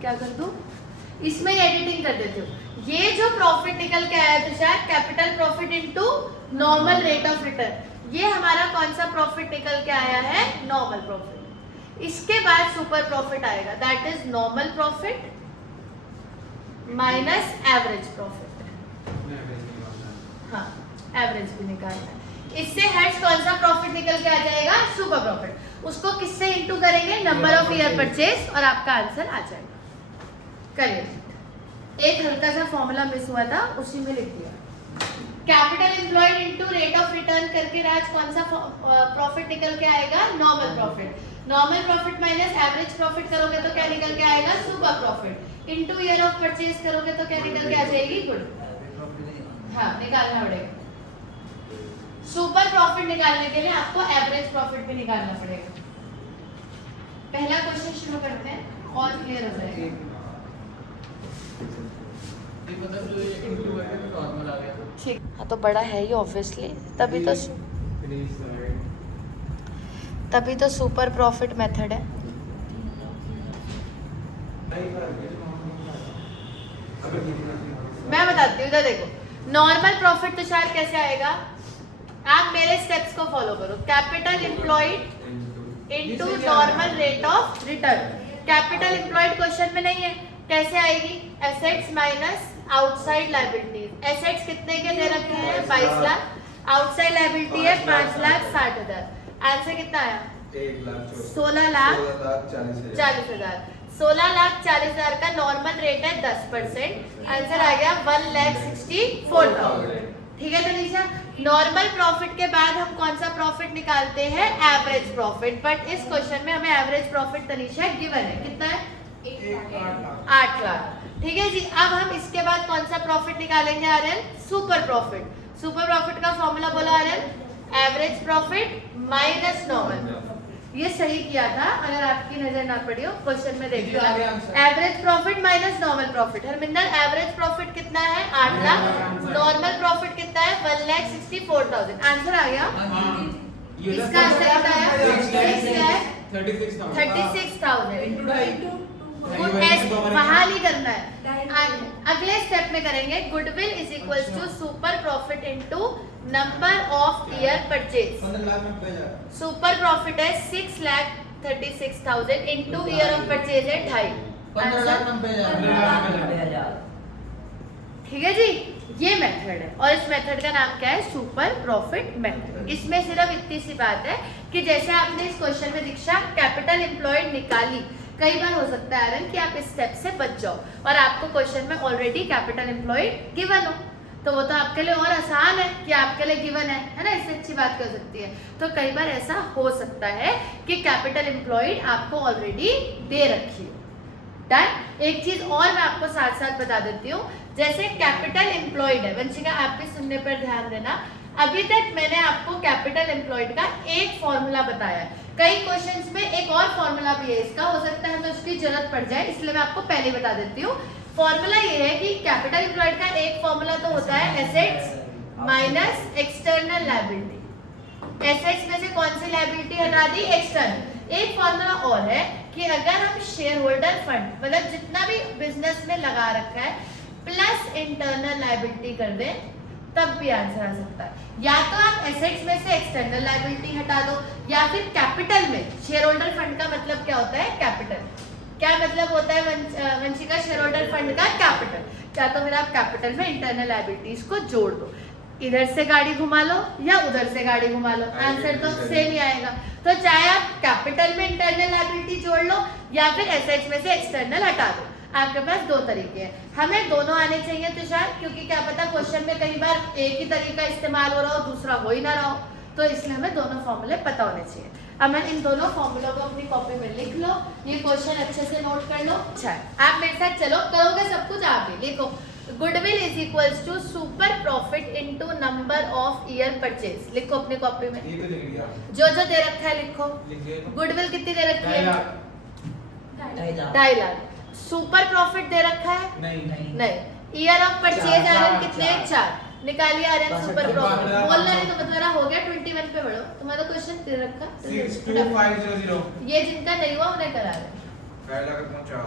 क्या कर दूं, इसमें एडिटिंग कर देती हूँ। ये जो प्रॉफिट निकल के आया Tushar, capital profit into normal rate of return, ये हमारा कौन सा प्रॉफिट निकल के आया है, नॉर्मल प्रॉफिट। इसके बाद सुपर प्रॉफिट आएगा, that is normal profit minus average profit. हाँ, एवरेज भी निकालना है। इससे हेड्स कौन सा प्रॉफिट निकल के आ जाएगा, सुपर प्रॉफिट। उसको किससे इंटू करेंगे, नंबर ऑफ ईयर परचेज, और आपका आंसर आ जाएगा। करिए, एक हल्का सा फॉर्मूला मिस हुआ था, उसी में लिख दिया। Capital employed into rate of return करके राज कौन सा प्रॉफिट निकल के आएगा, normal profit. Normal profit minus average profit करोगे तो क्या निकल के आएगा, super profit. Into year of purchase करोगे तो क्या निकल के आ जाएगी, गुड। हाँ, निकालना पड़ेगा। सुपर प्रॉफिट निकालने के लिए आपको एवरेज प्रॉफिट भी निकालना पड़ेगा। पहला क्वेश्चन शुरू करते हैं और क्लियर हो जाएगा। ठीक, हाँ तो बड़ा है ही ऑब्वियसली, तभी तो सुपर प्रॉफिट मेथड है। मैं बताती हूँ, इधर देखो, नॉर्मल प्रॉफिट तुषार कैसे आएगा, आप मेरे स्टेप्स को फॉलो करो। Capital employed into normal rate of return. Capital employed question में नहीं है, कैसे आएगी, assets minus outside liabilities. Assets कितने के दे रखे हैं, 22 लाख। आउटसाइड लायबिलिटी है 5,60,000। आंसर कितना आया, 16,40,000। 16,40,000 का नॉर्मल रेट है 10%। आंसर आ गया 1,64,000। ठीक है तनीषा, नॉर्मल प्रॉफिट के बाद हम कौन सा प्रॉफिट निकालते हैं, एवरेज प्रॉफिट। बट इस क्वेश्चन में हमें एवरेज प्रॉफिट तनीषा गिवन है, कितना है, 8 लाख। ठीक है जी, अब हम इसके बाद कौन सा प्रॉफिट निकालेंगे, Aryan, super profit. Super profit का फॉर्मूला बोला Aryan, average profit minus normal. ये सही किया था, अगर आपकी नजर ना पड़ी हो क्वेश्चन में देख लो। Average profit minus normal profit. Harminder, average profit कितना है, 8 लाख। नॉर्मल प्रॉफिट कितना है, 1,64,000। आंसर आ गया। इसका आंसर कितना है, 36,000। वहां नहीं करना है, अगले स्टेप में करेंगे। Goodwill is equal to super profit into number of year purchase. Super profit है 6,36,000 इनटू ईयर ऑफ परचेज है 2.5। ठीक है जी, ये मेथड है, और इस मेथड का नाम क्या है, सुपर प्रॉफिट मेथड। इसमें सिर्फ इतनी सी बात है कि जैसे आपने इस क्वेश्चन में दीक्षा कैपिटल एम्प्लॉयड निकाली, कई बार हो सकता है आर्यन कि आप इस स्टेप से बच जाओ और आपको क्वेश्चन में ऑलरेडी कैपिटल एम्प्लॉयड गिवन हो, तो वो तो आपके लिए और आसान है कि आपके लिए गिवन है ना, इससे अच्छी बात कर सकती है। तो कई बार ऐसा हो सकता है कि कैपिटल एम्प्लॉयड आपको ऑलरेडी दे रखी हो। डन। एक चीज और मैं आपको साथ साथ बता देती हूँ, जैसे कैपिटल एम्प्लॉयड है, वंशिका आप भी सुनने पर ध्यान देना। अभी तक मैंने आपको कैपिटल एम्प्लॉयड का एक फॉर्मूला बताया है, कई क्वेश्चंस में एक और फॉर्मूला भी है इसका, हो सकता है तो उसकी जरूरत पड़ जाए, इसलिए मैं आपको पहले बता देती हूँ। फॉर्मूला ये है कि कैपिटल एम्प्लॉयड का एक फॉर्मूला तो होता है assets minus external liability. Assets में से कौन सी लायबिलिटी हटा दी, एक्सटर्नल। एक फॉर्मूला और है कि अगर हम शेयर होल्डर फंड, मतलब जितना भी बिजनेस में लगा रखा है, प्लस इंटरनल लायबिलिटी कर दें, तब भी आंसर आ सकता है। या तो आप एसेट्स में से एक्सटर्नल लायबिलिटी हटा दो, या फिर कैपिटल में, शेयर होल्डर फंड का मतलब क्या होता है, कैपिटल। क्या मतलब होता है वंशिका, शेयर होल्डर फंड का कैपिटल। क्या तो फिर आप कैपिटल में इंटरनल लायबिलिटीज को जोड़ दो, इधर से गाड़ी घुमा लो या उधर से गाड़ी घुमा लो, आंसर तो सेम ही आएगा। तो चाहे आप कैपिटल में इंटरनल लायबिलिटी जोड़ लो या फिर एसेट्स में से एक्सटर्नल हटा दो, आपके पास दो तरीके हैं। हमें दोनों आने चाहिए तुषार, क्योंकि क्या पता क्वेश्चन में कई बार एक ही तरीका इस्तेमाल हो रहा हो, दूसरा हो ही ना रहा हो, तो इसलिए हमें दोनों फॉर्मूले पता होने चाहिए। अब मैं इन दोनों फॉर्मूलों को अपनी कॉपी में लिख लो, ये क्वेश्चन अच्छे से नोट कर लो। अच्छा, आप मेरे साथ चलो, करोगे सब कुछ आप ही। लिखो, goodwill is equals to super profit into number of year purchase. लिखो अपनी कॉपी में, जो जो दे रखा है लिखो। गुडविल कितनी दे रखी है, 2.5 लाख। सुपर प्रॉफिट दे रखा है, नहीं। ईयर ऑफ परचेज आर्यन कितने हैं, 4। निकालिए आर्यन सुपर प्रॉफिट। बोलना नहीं तो मतलब हो गया 21 पे बढ़ो। तुम्हारा क्वेश्चन दे रखा 62500। ये जिनका नहीं हुआ उन्हें करा रहे। 2.5 लाख अपॉन 4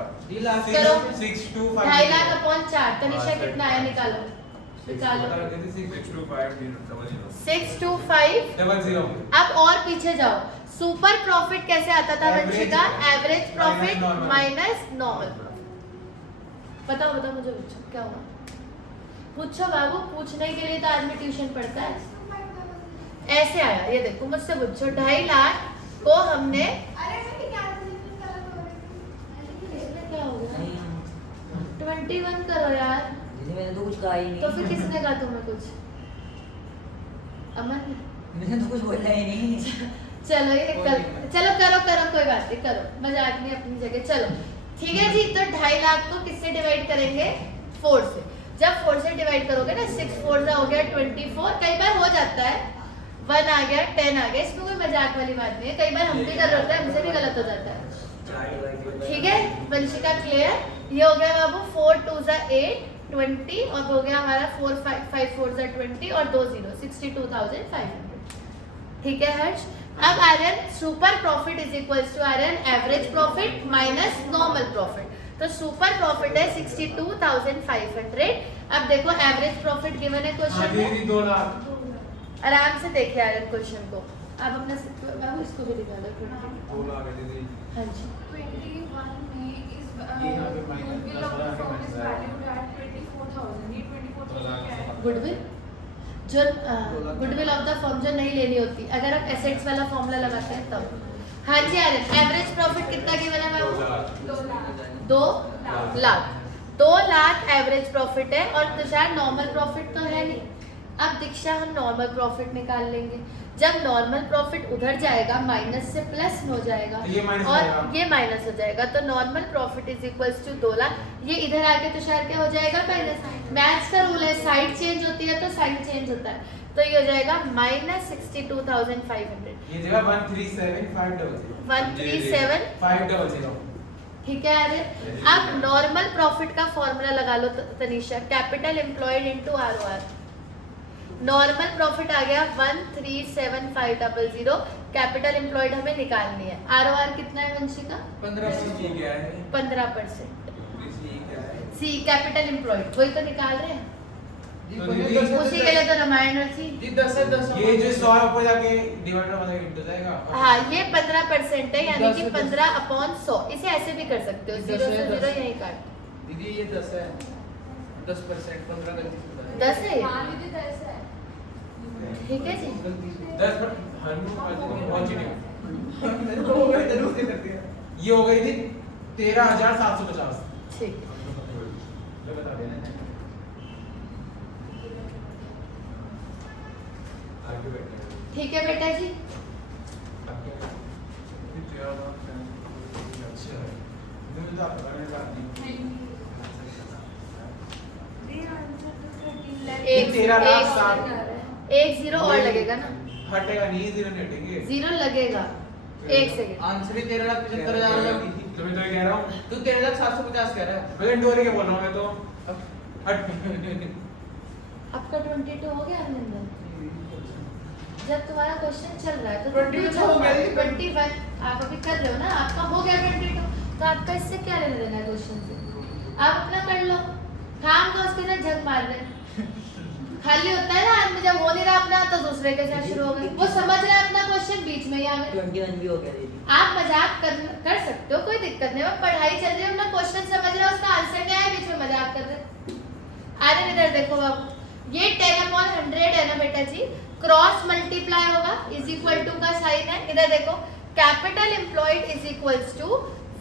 करो 625 2.5 लाख अपॉन 4 तनिषा कितना आया निकालो 625 625 अब और पीछे जाओ सुपर प्रॉफिट कैसे आता था Vanshika average profit minus normal profit बताओ बताओ मुझे पूछो क्या हुआ पूछो बाबू पूछने के लिए तो आदमी ट्यूशन पढ़ता है ऐसे आया ये देखो मुझसे पूछो 2.5 लाख को हमने इसमें क्या हो गया 21 करो यार मैंने तो कुछ कहा ही नहीं। तो फिर किसने कहा तुम्हें कुछ अमन ने? मैंने तो कुछ बोला ही नहीं। चलो ये चलो करो करो कोई बात नहीं करो मजाक नहीं अपनी जगह चलो ठीक है जी तो 2.5 लाख को किससे डिवाइड करेंगे 4 से जब 4 से डिवाइड करोगे ना 6 4 हो गया 24 कई बार हो जाता है 1 आ गया 10 आ गया इसमें कोई मजाक वाली बात नहीं है कई बार हम भी कर होता है हमसे भी गलत हो जाता है ठीक है वंशिका क्लियर ये हो गया बाबू 4 2 8 20 और हो गया हमारा 4 5 4 20 और 2 0 62,500 ठीक है हर्ष अब Aryan super profit is equals to Aryan average profit minus normal profit तो सुपर प्रॉफिट है 62,500 अब देखो एवरेज प्रॉफिट गिवन है क्वेश्चन में 2 लाख आराम से देखिए आर्यन क्वेश्चन को आप अपना बाबू इसको भी दिखा दो 2 लाख है दीदी हाँ जी 21 में इस यहाँ पे minus goodwill of the firm is valued at 24,000 ये 24,000 क्या है गुडविल जो गुडविल ऑफ द फर्म जो नहीं लेनी होती अगर आप एसेट्स वाला फॉर्मूला लगाते हैं तब हाँ जी आर्यन एवरेज प्रॉफिट कितना गिवन है बाबू 2 लाख 2 लाख एवरेज प्रॉफिट है और तुषार नॉर्मल प्रॉफिट तो है नहीं अब दीक्षा हम नॉर्मल प्रॉफिट निकाल लेंगे जब नॉर्मल प्रॉफिट उधर जाएगा माइनस से प्लस में हो जाएगा तो ये minus हो और जाएगा। ये माइनस हो जाएगा तो normal profit is equals to 2 lakh ये इधर आके तुषार क्या हो जाएगा माइनस मैथ्स का रूल है साइड चेंज होती है तो साइन चेंज होता है तो ये हो जाएगा माइनस 62,500 ये जगह 137,500 137 ठीक है अरे अब नॉर्मल प्रॉफिट का फॉर्मूला लगा लो Tanisha capital employed into ROR normal profit आ गया 137,500 कैपिटल एम्प्लॉयड हमें निकालनी है आरओआर कितना है वंशिका 15% क्या है 15% ये क्या है सी कैपिटल एम्प्लॉयड वही तो निकाल रहे हैं तो दीदी उसी के लिए तो रामायण थी ये जो 100 ऊपर जाके डिवाइड हो जाएगा हाँ ये 15% है यानी कि 15/100 इसे ऐसे भी कर सकते हो 0 से 0 यही काट दीदी ये 10 है 10% 15 का 10 है हाँ दीदी 10 है ठीक है जी 10 पर हनु पहुंच नहीं मेरे को हो गई जरूर से करती है ये हो गई थी 13,750 ठीक है जो बता देना आगे बैठे ठीक है बेटा जी अच्छा है मुझे तो आपका करने का नहीं एक 13,700 एक 0 और लगेगा ना हटेगा नहीं 0 नहीं हटेंगे 0 लगेगा एक सेकंड आंसर ही 13,75,000 तो मैं तो ये कह रहा हूँ तू 13,750 कह रहा है मैं डोरी के बोल रहा हूँ मैं तो हट आपका 22 हो गया अरविंदर जब तुम्हारा क्वेश्चन चल रहा है तो 22 हो गया ये। 21 आप अभी कर रहे हो ना आपका हो गया 22 तो आपका इससे क्या लेना देना है क्वेश्चन से आप अपना कर लो काम का उसके साथ झक मार रहे खाली होता है ना आदमी जब हो नहीं रहा अपना तो दूसरे के साथ शुरू हो गए वो समझ रहा है अपना क्वेश्चन बीच में ही आ गए 21 भी हो गया दीदी। आप मजाक कर सकते हो कोई दिक्कत नहीं वो पढ़ाई चल रही है अपना क्वेश्चन समझ रहे हो उसका आंसर क्या है बीच में मजाक कर रहे अरे इधर देखो बाबू ये 10/100 है ना बेटा जी क्रॉस मल्टीप्लाई होगा इज इक्वल टू का साइन है इधर देखो capital employed is equals to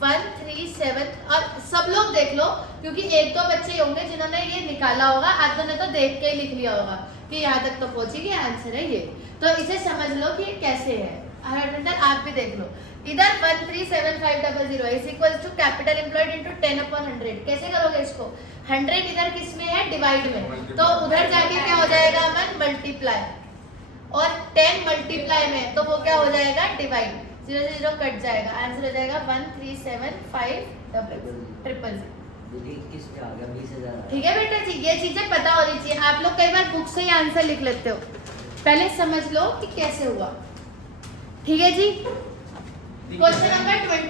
137 और सब लोग देख लो क्योंकि एक दो बच्चे होंगे जिन्होंने ये निकाला होगा आधों ने तो देख के ही लिख लिया होगा कि यहाँ तक तो पहुंचेगी आंसर है ये तो इसे समझ लो कि ये कैसे है हरविंदर आप भी देख लो इधर 137,500 is equal to capital employed into 10/100 कैसे करोगे इसको 100 इधर किस में है डिवाइड में तो उधर जाके क्या हो जाएगा अमन मल्टीप्लाई और 10 मल्टीप्लाई में तो वो क्या हो जाएगा डिवाइड 0 से 0 कट जाएगा आंसर हो जाएगा 137,500 दीदी किस पे आ गया 20,000 ठीक है बेटा जी ये चीजें पता होनी चाहिए आप लोग कई बार बुक से ही आंसर लिख लेते हो पहले समझ लो कि कैसे हुआ ठीक है जी क्वेश्चन नंबर 20